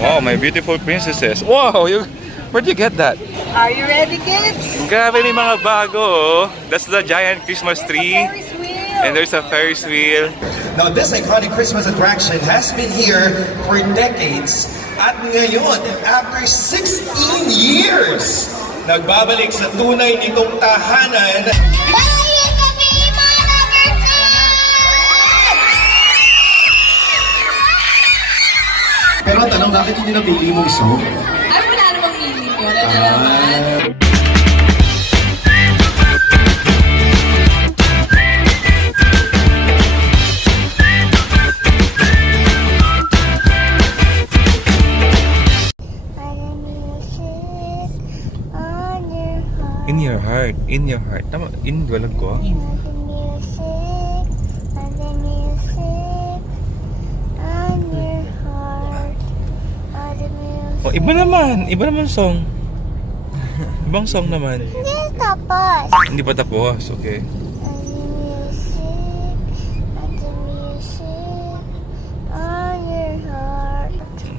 Wow, my beautiful princesses. Wow, where'd you get that? Are you ready, kids? Grabe, may mga bago. Oh. That's the giant Christmas tree. Ferris wheel. And there's a Ferris wheel. Now, this iconic Christmas attraction has been here for decades. At ngayon, after 16 years, nagbabalik sa tunay nitong tahanan. Pero tanong, bakit hindi napili mong song? Ay, wala namang meaning yun. Ano naman? In your heart. In your heart. Tama, in walag ko. Oh, iba naman song. Ibang song naman. Hindi tapos. Hindi pa tapos, okay.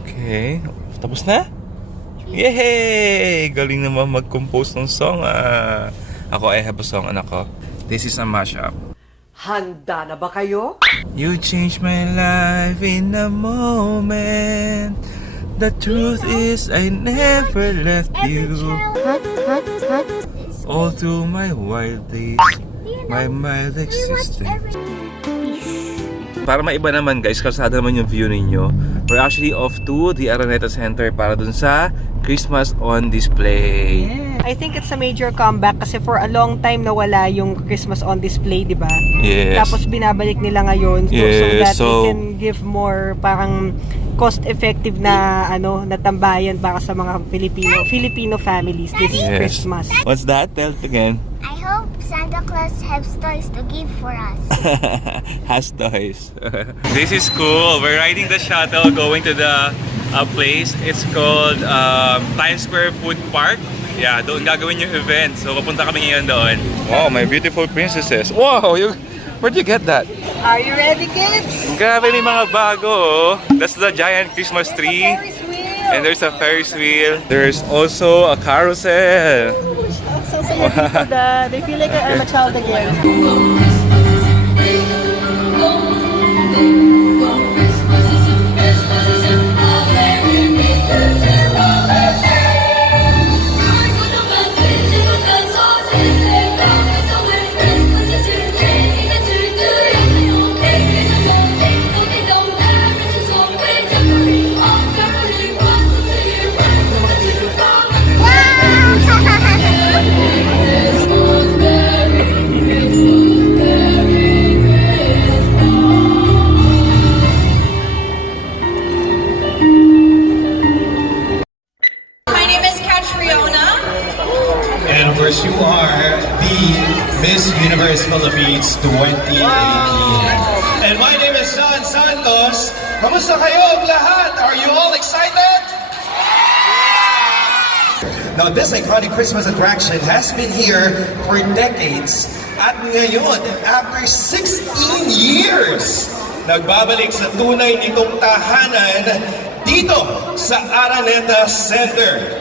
Okay, tapos na? Yay! Galing naman mag-compose ng song ah. Ako, I have a song, anak ko. This is a mashup. Handa na ba kayo? You changed my life in a moment. The truth is I never left you. All through my wild days, my mild existence. Para maiba naman guys, kalsada naman yung view ninyo. We're actually off to the Araneta Center para dun sa Christmas on Display. I think it's a major comeback kasi for a long time nawala yung Christmas on display, di ba? Yes. Tapos binabalik nila ngayon so that they can give more parang cost-effective na na tambayan para sa mga Filipino families this Christmas. What's that? Tell it again. I hope Santa Claus has toys to give for us. Has toys. This is cool. We're riding the shuttle going to the place. It's called Times Square Food Park. Yeah, doon gagawin yung event. So papunta kami ngayon doon. Wow, my beautiful princesses. Wow, where'd you get that? Are you ready, kids? Grabe, may mga bago. Oh. That's the giant Christmas tree. Ferris wheel. And there's a Ferris wheel. There's also a carousel. So they feel like I'm a child again. And of course, you are the Miss Universe Philippines 2018. And my name is Sean Santos. Kamusta kayo lahat? Are you all excited? Now, this iconic Christmas attraction has been here for decades. At ngayon, after 16 years, nagbabalik sa tunay nitong tahanan dito sa Araneta Center.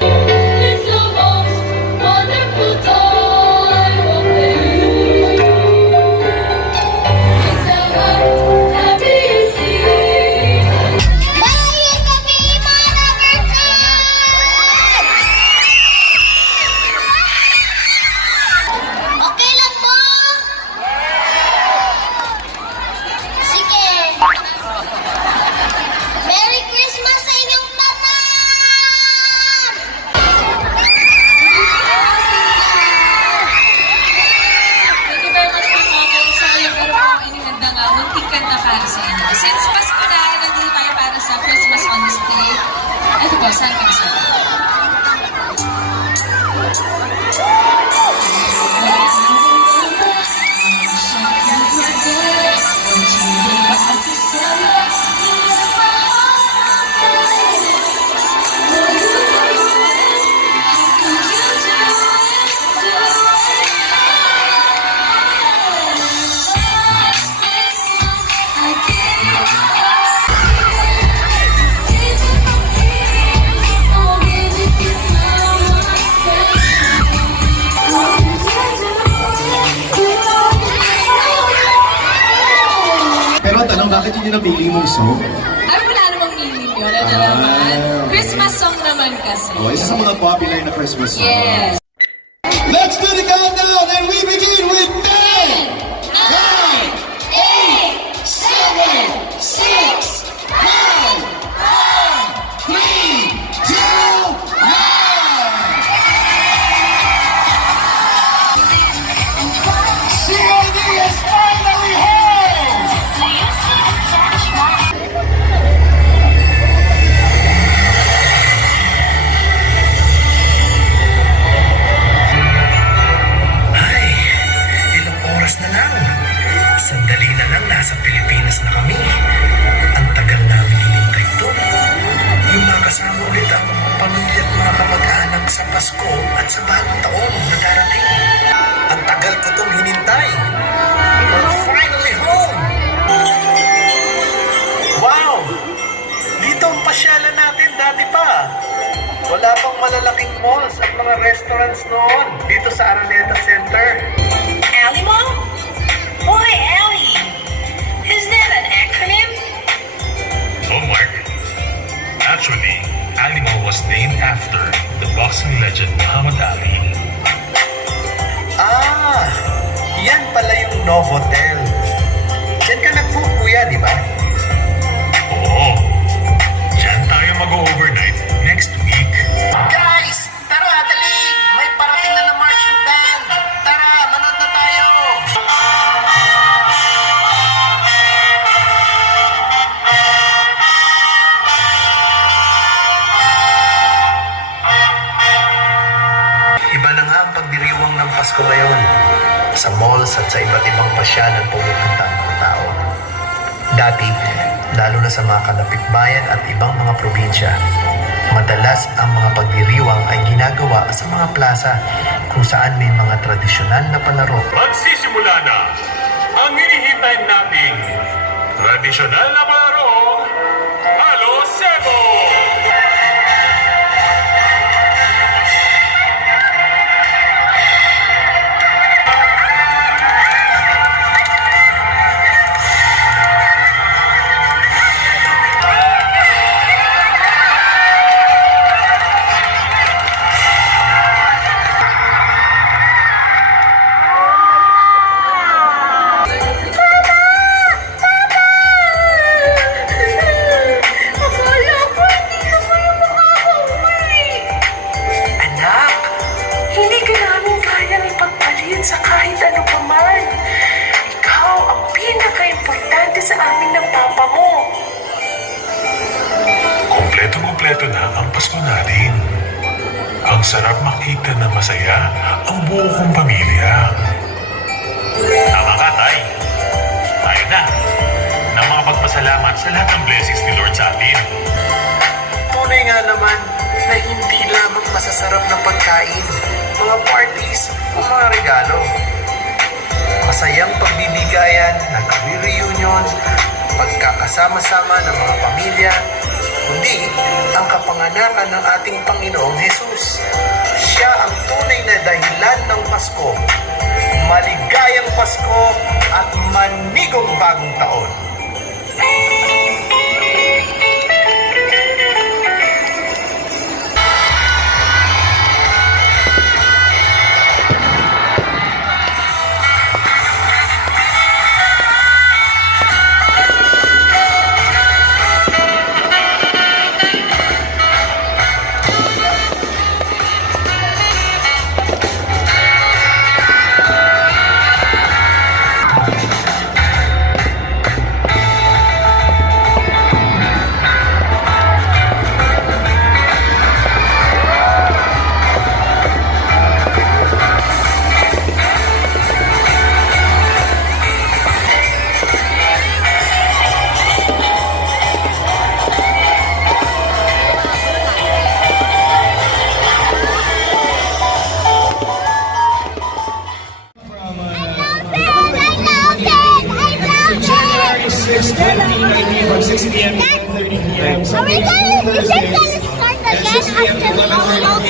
Since Pasko na, nandito tayo para sa Christmas on Display. Ito po, saan ka gusto? yung napili mong song? Ay, wala namang meaning yun. Ano naman? Christmas song naman kasi. Oh, isa sa mga popular na Christmas song. Yes. Let's do the countdown and we begin with 10, 9, 8, 7, 6, 5, 4, 3, 2, 1. COD is finally home! Ay, ilang oras na lang. Sandali na lang nasa Pilipinas na kami. Ang tagal namin hinintay ito. Yung makasama ulit ang pamilya at mga kamag-anak sa Pasko at sa bagong taon na darating. Ang tagal ko itong hinintay. We're finally home! Wow! Dito ang pasyalan natin dati pa. Wala pang malalaking malls at mga restaurants noon dito sa Araneta Center. Alley Mall? Why Alley? Is that an acronym? Oh, Mark. Actually, Ali Mall was named after the boxing legend Muhammad Ali. Ah, yan pala yung Novotel. Diyan ka nag-book, kuya, di ba? Oo. Diyan tayo mag-overnight next week. Guys, tara, dali! May parating na marching band! Tara, manood na tayo! Iba na nga ang pagdiriwang ng Pasko ngayon. Sa malls at sa iba't ibang pasyalan pumupunta ang mga tao. Dati, lalo na sa mga kalapitbayan at ibang mga probinsya, madalas ang mga pagdiriwang ay ginagawa sa mga plaza kung saan may mga tradisyonal na palaro. Magsisimula na ang hinihintay nating tradisyonal na palarong Halo Sebo! Anak, hindi ka namin kayang ipagpalit sa kahit ano pa man. Ikaw ang pinaka-importante sa amin ng papa mo. Kompletong-kompleto na ang Pasko natin. Ang sarap makita na masaya ang buo kong pamilya. Tama ka, Tay. Tayo na ng mga pagpasalamat sa lahat ng blessings ni Lord sa atin. Tunay nga naman na hindi lamang masasarap na pagkain, mga parties o mga regalo. Masayang pagbibigayan, nag-reunion, pagkakasama-sama ng mga pamilya, kundi ang kapanganakan ng ating Panginoong Jesus. Siya ang tunay na dahilan ng Pasko. Maligayang Pasko at manigong bagong taon. January 6, 2019 from 6 p.m. to 10:30 p.m. Are we gonna, is it gonna start again after we all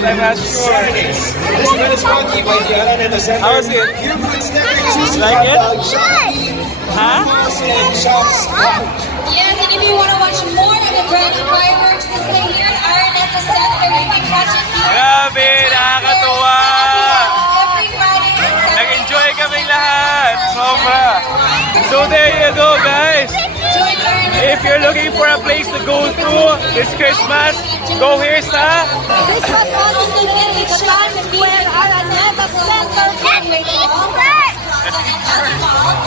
I'm not sure. This event is brought to you by the Araneta Center. How is it? Your food snack choosing Like it? hot dog, Shopee, Huh? Yes, and if you want to watch more of the Dragon fireworks display here at Araneta Center, you can watch it here. Grabe, nakakatuwa! Every Friday and Saturday. Nag-enjoy kami lahat! Sobra! So there you go, guys! If you're looking for a place to go to this Christmas, go here sa Christmas on the City with Times Square Araneta Center.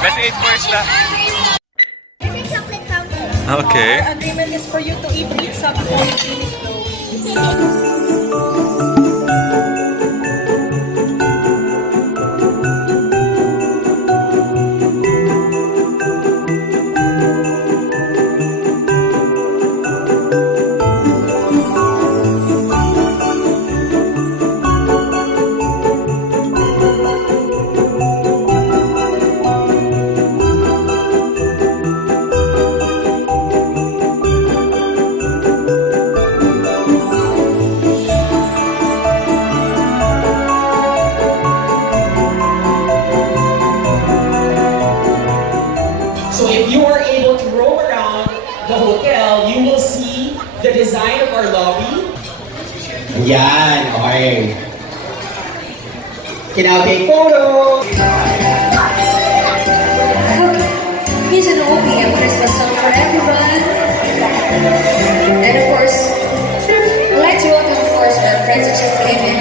Let's eat first na. This is chocolate fountain. Okay. Our agreement is for you to eat something really slow. So if you are able to roam around the hotel, you will see the design of our lobby. Yan, okay. Can now take photos. Here's an OPM Christmas song for everyone. And of course, I'd like to welcome, of course, our friends who just came in.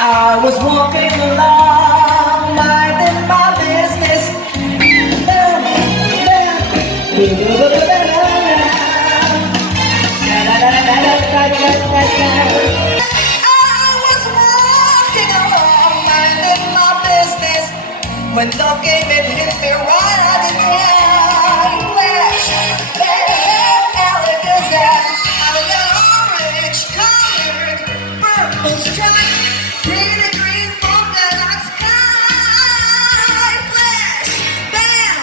I was walking along, minding my business. I was walking along, minding my business, when love came and hit me right out the eye. Flash, Alakazam, I'm an orange-colored purple stripe, pretty green polka dot sky. Flash, bam,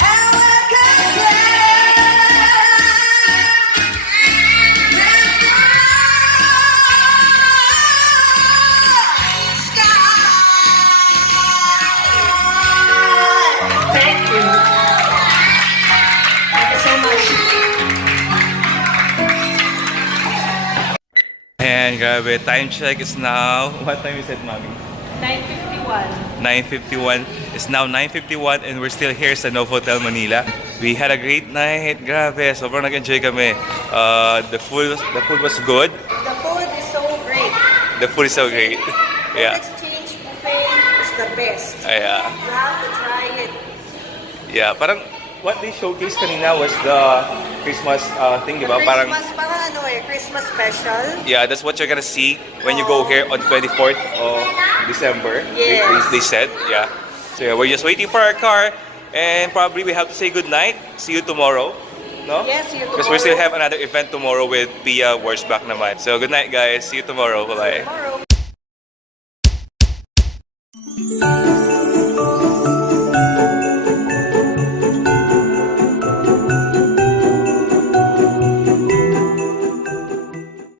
Alakazam. Thank you. Thank you so much. And grabe, time check is now, what time is it, Mami? 9:51. 9:51. It's now 9:51 and we're still here sa Novotel Manila. We had a great night. Grabe, sobrang nag-enjoy kami. The food was good. The food is so great. The food is so great. Yeah. Exchange buffet is the best. Yeah. You have to try it. Yeah, parang what they showcased kanina was the Christmas thing, di ba? Parang Christmas special. yeah, that's what you're gonna see when you go here on 24th of December. Yes. They said, yeah. So yeah, we're just waiting for our car and probably we have to say good night. See you tomorrow. No? Yes, see you Because we still tomorrow. have another event tomorrow with Pia Wurzbach naman. So good night guys. See you tomorrow. Bye-bye. Tomorrow.